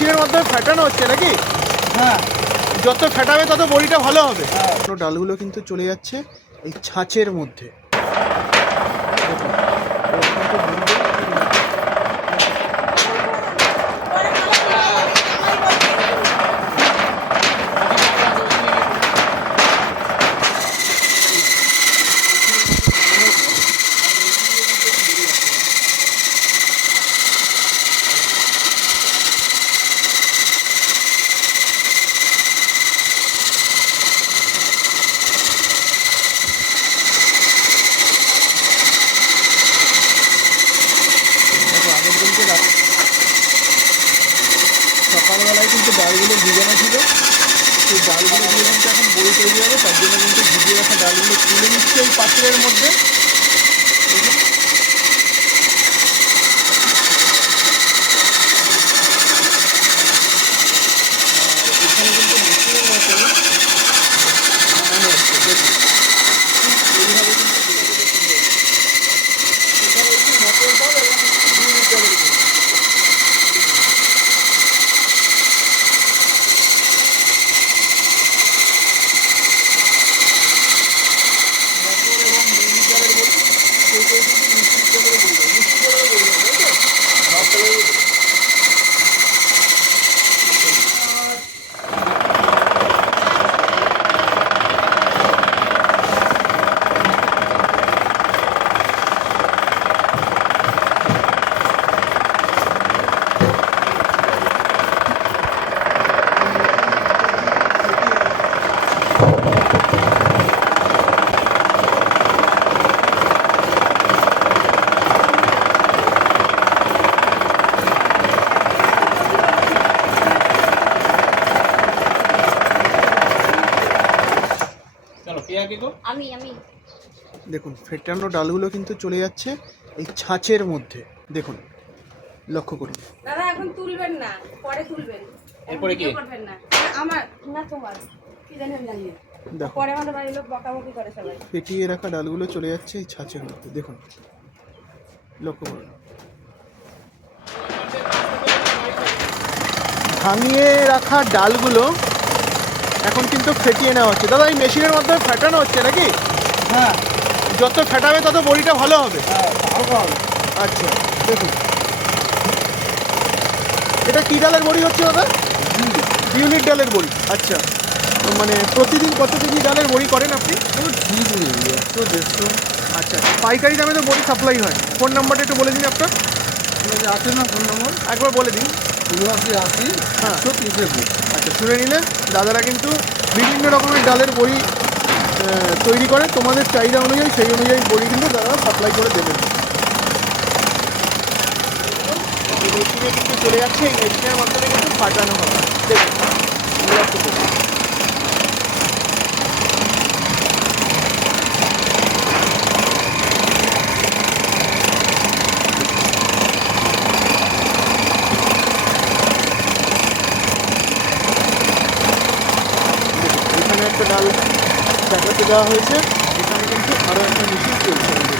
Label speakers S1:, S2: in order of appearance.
S1: মেশিনের মাধ্যমে ফেটানো হচ্ছে নাকি?
S2: হ্যাঁ।
S1: যত ফেটাবে তত বড়িটা ভালো হবে।
S2: হ্যাঁ।
S1: ডালগুলো কিন্তু চলে যাচ্ছে এই ছাঁচের মধ্যে। সকালবেলায় কিন্তু ডালগুলো ভিজানো ছিল। সেই ডালগুলো দিয়ে কিন্তু এখন বই তৈরি হবে। তার জন্য কিন্তু ভিজিয়ে রাখা ডালগুলো তুলে নিচ্ছে এই পাত্রের মধ্যে দেখুন। আর এখানে কিন্তু মেশিনের মাধ্যমে বানানো হচ্ছে দেখুন ঠিক এইভাবে কিন্তু এখানে হচ্ছে মটর ডাল এবং দুই লিটারের বড়ি। মটর এবং দুই লিটারের বড়ি কেউ কেউ কিন্তু মিষ্টির চালের বড়ি দেয়। মিষ্টি চালের বড়ি দেয়, তাই তো? ভাত চালের বড়ি।
S2: চলো পেয়া কে গো
S3: আমি আমি।
S1: দেখুন ফেটানো ডালগুলো কিন্তু চলে যাচ্ছে এই ছাঁচের মধ্যে। দেখুন লক্ষ্য করুন।
S3: দাদা এখন তুলবেন না পরে তুলবেন।
S2: এরপরে কি?
S3: করবেন না। আমার না তোমার। কি জানি আমি জানি না।
S1: দেখো।
S3: পরে আমাদের বাড়ির লোক বকাবকি করে সবাই।
S1: ফেটিয়ে রাখা ডালগুলো চলে যাচ্ছে এই ছাঁচের মধ্যে দেখুন। লক্ষ্য করুন। ভাঙিয়ে রাখা ডালগুলো এখন কিন্তু ফেটিয়ে নেওয়া হচ্ছে। দাদা এই মেশিনের মাধ্যমে ফেটানো হচ্ছে নাকি?
S2: হ্যাঁ।
S1: যত ফেটাবে তত বড়িটা ভালো হবে।
S2: হ্যাঁ
S1: আচ্ছা দেখুন। এটা কি ডালের বড়ি হচ্ছে দাদা? বিউলির ডালের বড়ি। আচ্ছা। মানে প্রতিদিন কত কেজি ডালের বড়ি করেন আপনি? একশো দেড়শো। আচ্ছা পাইকারি দামে তো বড়ি সাপ্লাই হয়। ফোন নাম্বারটা একটু বলে দিন আপনার।
S2: আছে না ফোন নম্বর?
S1: একবার বলে দিন।
S2: উনআশি আশি
S1: হ্যাঁ।
S2: একশো
S1: আচ্ছা শুনে নিলে দাদারা কিন্তু বিভিন্ন রকমের ডালের বড়ি তৈরি করে। তোমাদের চাহিদা অনুযায়ী সেই অনুযায়ী বড়ি কিন্তু দাদা সাপ্লাই করে দেবেন। কিন্তু চলে যাচ্ছে এই মেশিনের মাধ্যমে কিন্তু ফাটানো হবে। দেখুন ডাল দেখাতে দেওয়া হয়েছে। এখানে কিন্তু আরও একটা মেশিন চলছে